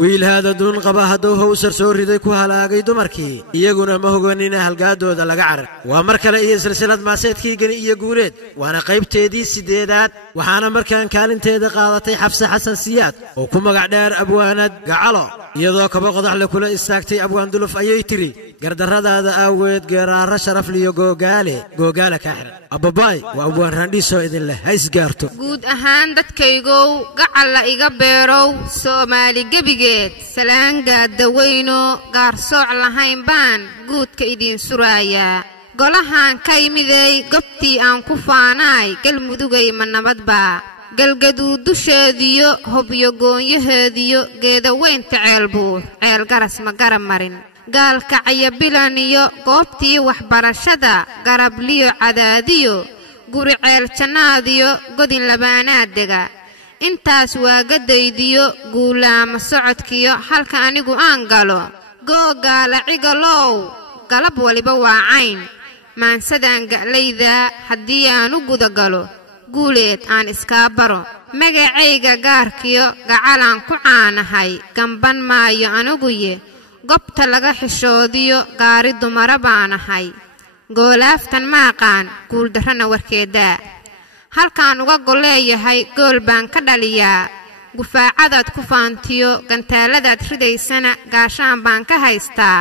wiil hada duun qaba hadduu hawsar soo riday ku halaagay dumarkii iyaguna ma hogaanina halgaadooda laga carar waa mar kale iyo silsilad maaseedkii gani iyo guuleed waana qaybteedii 8aad waxaana markaan kaalinteeda qaadatay xafsa xasan siyaad oo ku magac dheer abwaanad gacalo iyadoo kaba qodax la kula istaagtay abwaan duluf ayay tiri gardarradaada aaweed geeraara sharaf liyo googaale ka xiran abbabaay waa abwaan raandhiisoo idin leh hays gaarto guud ahaan dadkaygow gacalla iga beerow Soomaali gebigeed salaanga daweyno gaar sooc lahayn baan guudka idin suraaya golahan ka yimiday gobtii aan ku faanaay galmudugay ma nabadba galgaduud dusheediyo hobyo goonyaheediyo geeda weynta ceelbuur ceel garas ma garab marin gaalkacyo bilan iyo goobtii waxbarashada garabliyo cadaadiyo guri ceel jannaadiyo godin labaanaadega intaas waa gadaydiyo guulaama socodkiyo halka anigu aan galo googaala cigalow galab waliba waa cayn maansadaan ga'layda haddii aan u guda galo guuleed aan iskaa baro magacayga gaarkiyo gacalaan ku caanahay gamban maayo anuguye gobta laga xishoodiyo gaari dumara baanahay goolaaftan maaqaan guuldarrana warkeeda halkaan uga goleeyahay gool baan ka dhaliyaa gufaacadaad ku faantiyo gantaaladaad ridaysana gaashaan baan ka haystaa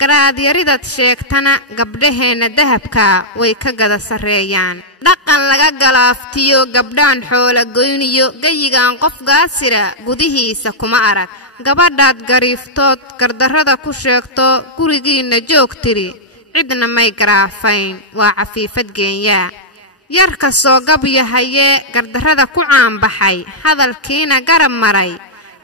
garaadyaridaad sheegtana gabdhaheenna dahabka way ka gada sarreeyaan dhaqan laga galaaftiyo gabdhaan xoola goyniyo gayigaan qof gaasira gudihiisa kuma arag gabadhaad gariiftood gardarrada ku sheegto gurigiinna joog tiri cidna may garaafayn waa cafiifad geenyaa yarka soo gabyahayee gardarrada ku caanbaxay hadalkiina garab maray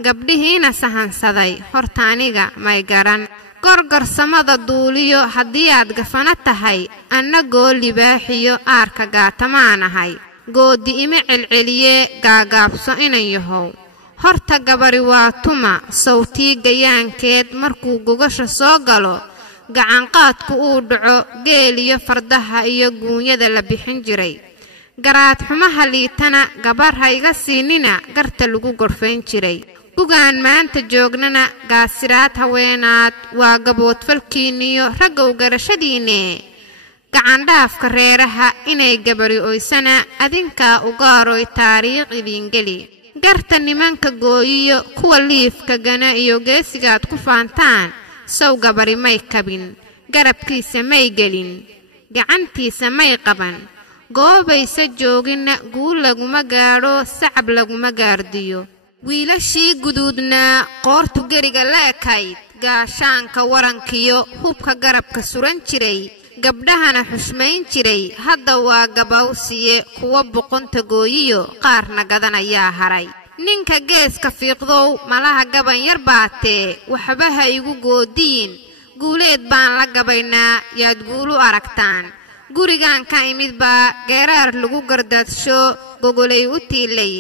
gabdhihiina sahansaday horta aniga may garan gorgorsamada duuliyo haddii aad gafana tahay anna gool libaaxiyo aarka gaatamaanahay goodi ima celceliyee gaagaabso inan yahow horta gabari waa tuma sawtii gayaankeed markuu gogasha soo galo gacanqaadku uu dhaco geel iyo fardaha iyo guunyada la bixin jiray garaad xumaha liitana gabar ha iga siinina garta lagu gorfayn jiray gugaan maanta joognana gaasiraad haweenaad waa gaboodfalkiinniyo raggow garashadiinne gacandhaafka reeraha inay gabari oysana adinkaa ugaaroy taariikh idiingeli garta nimanka gooyiyo kuwa liifka gana iyo geesigaad ku faantaan sow gabari may kabin garabkiisa may gelin gacantiisa may qaban goobaysa jooginna guul laguma gaadho sacab laguma gaardiyo wiilashii guduudnaa qoortu geriga leekayd gaashaanka warankiyo hubka garabka suran jiray gabdhahana xushmayn jiray hadda waa gabawsiye kuwa boqonta gooyiyo qaarna gadanayaa haray ninka geeska fiiqdow malaha gaban yar baatee waxba ha igu goodiin guuleed baan la gabaynaa yaad guulu aragtaan gurigaan ka imid baa geeraar lagu gardaadsho gogolay u tiilay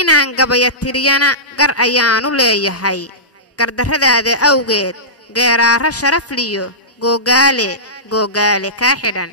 inaan gabaya tiriyana gar ayaanu leeyahay gardarradaada awgeed geeraara sharaf liyo googaale ka xidhan